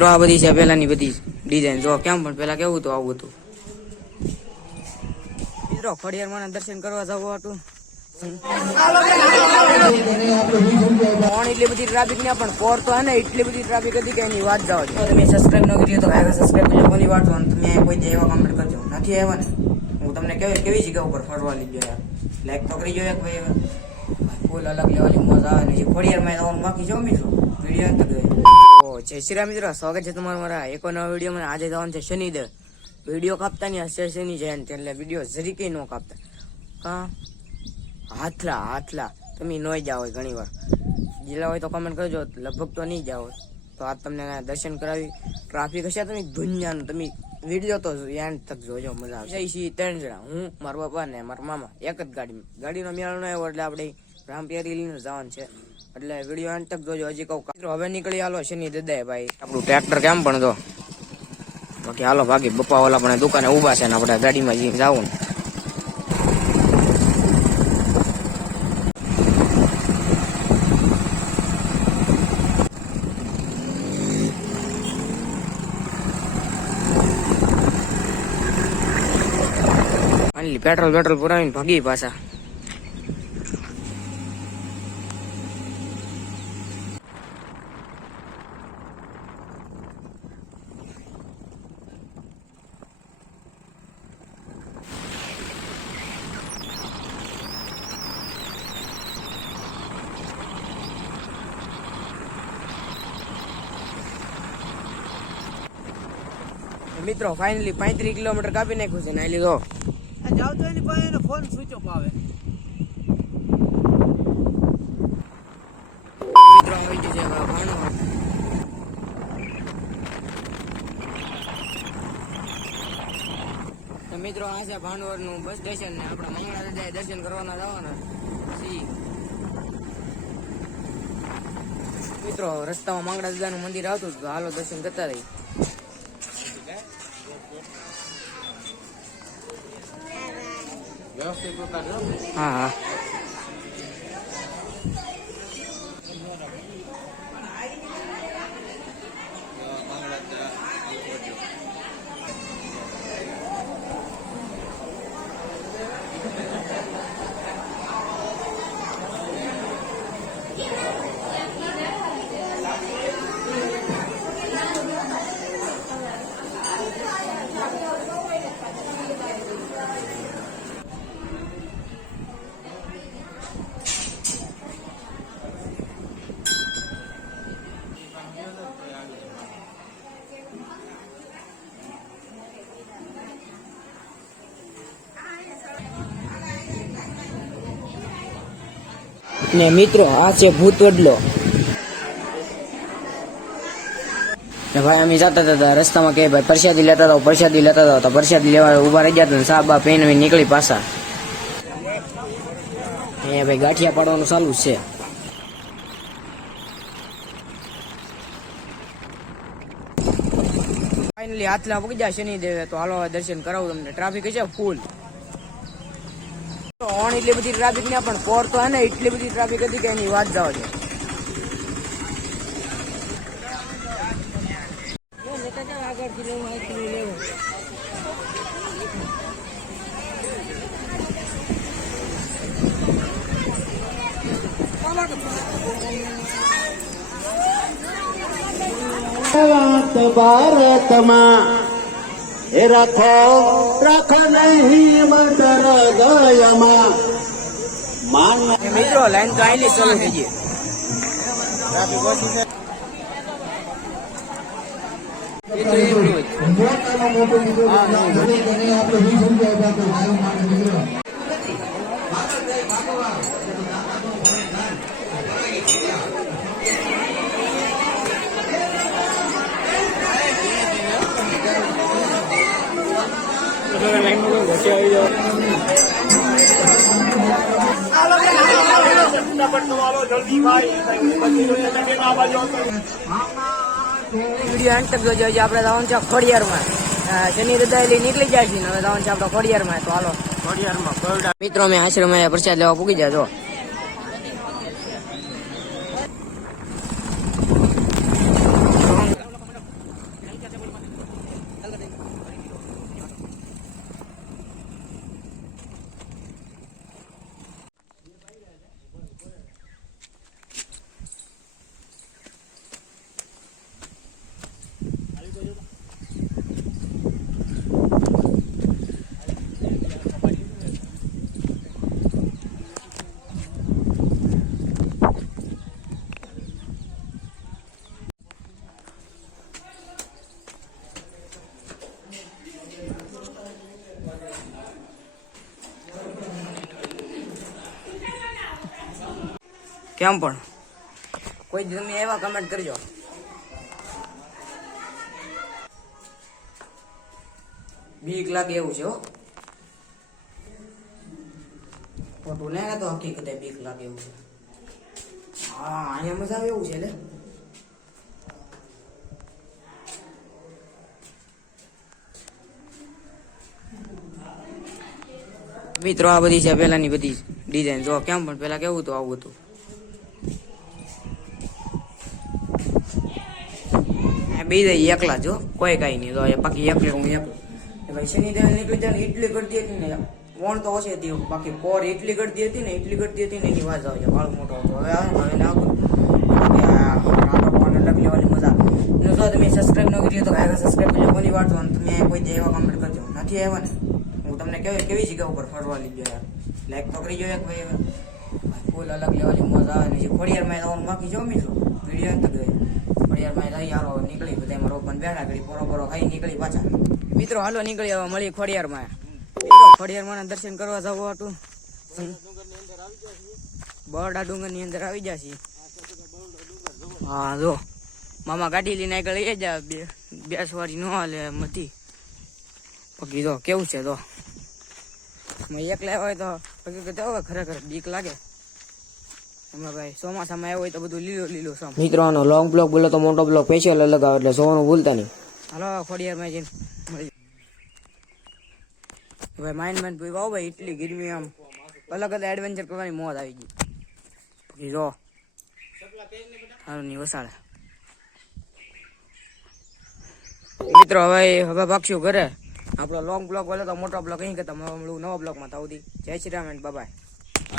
મિત્રો આ બધી છે પેલાની બધી ડિઝાઇન જો, કેમ પણ પેલા કેવું હતું, આવું હતું. મિત્રો ખડિયારમાં દર્શન કરવા જવું હતું. કોણ એટલી બધી ટ્રાફિક ને, પણ પોર તો હે ને, એટલી બધી ટ્રાફિક હતી વાત જાઓ છો. તમે સબસ્ક્રાઇબ કરી તો કાંઈ સબસ્ક્રાઇબ કરજો, કોની વાત કોઈ એવા કમેન્ટ કરજો. નથી આવ્યા ને? હું તમને કેવી કેવી જગ્યા ઉપર ફરવા લઈ ગયો તો કરી એક ભાઈ. ફૂલ અલગ લેવાની મજા આવે બાકી જો મિત્રો. વીડિયો જય શ્રી રામ મિત્રો, સ્વાગત છે તમારું મારા એક નવા વિડીયોમાં આજે જવાનું છે શનિદેવ વીડિયો કાપતા નહીં હશે શનિ જયંતિ, એટલે વીડિયો જરીકે ન કાપતા. હા હાથલા હાથલા. તમે નોઈ જાઓ ઘણી વાર જિલ્લા હોય તો કમેન્ટ કરજો, લગભગ તો નહીં જાઓ. તો આજ તમને દર્શન કરાવી. ટ્રાફિક હશે તમે દુનિયાનું. તમે વીડિયો તો એન્ડ તક જોજો, મજા આવશે. ત્રણ જણા. હું, મારા બાપા ને મારા મામા, એક જ ગાડીમાં. ગાડીનો મેળો ન આવ્યો, એટલે આપણે જવાનું છે. એટલે વીડિયો એન્ડ તક જોજો, હજી કહું મિત્રો હવે નીકળી હાલો શનિ દદાય ભાઈ. આપણું ટ્રેક્ટર કેમ પણ જો? બાકી હાલો ભાગી બપ્પા ઓલા પણ દુકાને ઊભા છે ને આપણે ગાડીમાં જઈને જાવું ને. પેટ્રોલ પેટ્રોલ પુરાવીને ભાગી પાછા. મિત્રો ફાઇનલી પાંત્રીસ કિલોમીટર કાપી નાખ્યું છે નાઈ લીધો. જાવ તો એની પાસે એનો ફોન સ્વિચ ઓફ આવે. મિત્રો આવી ગયું છે હવે મિત્રો આ છે ભાણવડનું બસ સ્ટેશન ને આપણા મંગળા દાદાએ દર્શન કરવાના જવાના છીએ મિત્રો રસ્તામાં મંગળા દાદાનું મંદિર આવતું હતું તો હાલો દર્શન કરતા રહી હા હા ને મિત્રો, આ છે ભૂત વડલો. ને ભાઈ, અમે જતા હતા રસ્તામાં કે ભાઈ, પ્રસાદી લેતા હતા, પ્રસાદી લેતા હતા તો પ્રસાદી લેવા ઊભા રહી ગયા સાબ બા પેન નીકળી પાછા. અહીંયા ભાઈ ગાંઠિયા પાડવાનું ચાલુ છે. ફાઇનલી હાથલા પગી જાય શનિદેવે, તો હાલો દર્શન કરાવું તમને. ટ્રાફિક છે ફૂલ ઓણ એટલી બધી ટ્રાફિક નહીં પણ પોર તો હે ને એટલી બધી ટ્રાફિક હતી કે એની વાત જવા છે. ભારતમાં એ રાખો રાખો નહીં મંતર ગયમાં માન મિત્રો લાઈન તો આઈલી ચાલુ થઈ ગઈ એ આપણે વીસ જ. વીડિયો અંત તક જોજો આપણે જવાનું છે ખોડિયારમાં. શનિ રદાયેલી નીકળી જાય છે ને હવે જવાનું છે આપણે ખોડિયારમાં. તો હાલો. ખોડિયારમાં મિત્રો મેં આશ્રમ પ્રસાદ લેવા પૂકી જાય કેમ પણ? કોઈ તમે એવા કમેન્ટ કરજો. બીક લાગે એવું છે હો. ખોટું ને તો હકીકતે બીક લાગે એવું છે. હા, અહીંયા મજા આવે એવું છે લે મિત્રો, આ બધી છે પેલાની બધી ડિઝાઇન જો, કેમ પણ પેલા કેવું હતું, આવું હતું? આ બે જઈ એકલા જો કોઈ કઈ નહીં, તો એ બાકી એકલે હું એકલો એ ભાઈ શનિ દેવ નીકળી જાય ને એટલી કરતી હતી ને વણ તો ઓછી હતી બાકી કોર એટલી કરતી હતી ને એટલી કરતી હતી ને એની વાત આવે વાળ મોટો હતો. હવે આવે ને હવે ને આવું બાકી આ નાનો પણ અલગ લેવાની મજા. ને જો તમે સબસ્ક્રાઇબ ન કરી તો કાંઈ સબસ્ક્રાઇબ કરી કોની વાંચો અને તમે કોઈ દે એવા કમેન્ટ કરજો. નથી આવ્યા ને? હું તમને કેવી કેવી જગ્યા ઉપર ફરવા લઈ ગયો યાર? લાઈક તો કરી જોઈએ ભાઈ ફૂલ અલગ લેવાની મજા આવે ને જે ખોડિયારમાં જવાનું બાકી જો મિત્રો વીડિયો તો ગઈ ખોડિયારમાં જઈ હારો નીકળી બધા એમાં રોપન બેઠા કરી પોરો પોરો ખાઈ નીકળી પાછા. મિત્રો, હાલો નીકળી હવે મળી ખોડિયારમાં મિત્રો ખોડિયારમાં દર્શન કરવા જવું હતું બરડા ડુંગરની અંદર આવી જશે. હા, જો. મામા ગાડી લઈને આગળ લઈ જ બે બે ન હાલે મતી પગી તો કેવું છે તો એકલા હોય તો, પગી કે હવે ખરેખર બીક લાગે. ભાઈ ચોમાસામાં આવ્યો હોય તો બધું લીલો લીલો સમ. મિત્રો આનો લોંગ બ્લોક બોલો તો મોટો બ્લોક સ્પેશિયલ અલગ આવે એટલે સોવાનું ભૂલતા નહીં. હાલો ખોડિયારમાં જઈને ભાઈ માઇન્ડ માઇન્ડ ભાઈ વાવ ભાઈ એટલી ગરમી આમ. અલગ અલગ એડવેન્ચર કરવાની મોજ આવી ગઈ. પછી સારું નહીં વસાડે. મિત્રો હવે હવે ભાગશું ઘરે. આપણો લોંગ બ્લોક બોલે તો મોટો બ્લોક અહીં કરતા નવા બ્લોકમાં થવું જય શ્રી રામ એન્ડ બાય